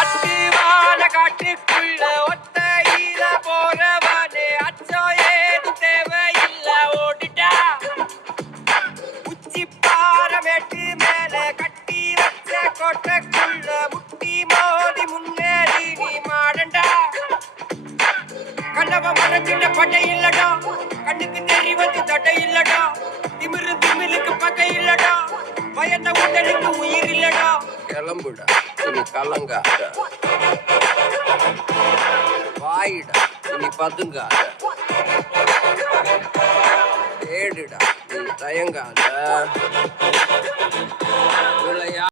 அத்திவான காட்டுக்குள்ள ஒத்தையில போறவனே அச்சம் ஏது தேவையில்ல ஓடிட்டா. உச்சி பாரமேட்டு மேல கட்டி வச்ச கோட்டைக்குள்ள முட்டி மோதி முன்னேறி நீ மாடண்டா. கண்ணவ மனத்திட்ட பட்டை இல்லடா, கண்ணுக்கு தெரிவது தட்டை இல்லடா. திமிரு திமிலுக்கு பகை இல்லடா, பயந்த உடலுக்கு உயிர் இல்லடா. கிளம்புடா இனி கலங்காத, வாயிடா இனி பதுங்காத, தேடுடா இனி தயங்காத. விளையா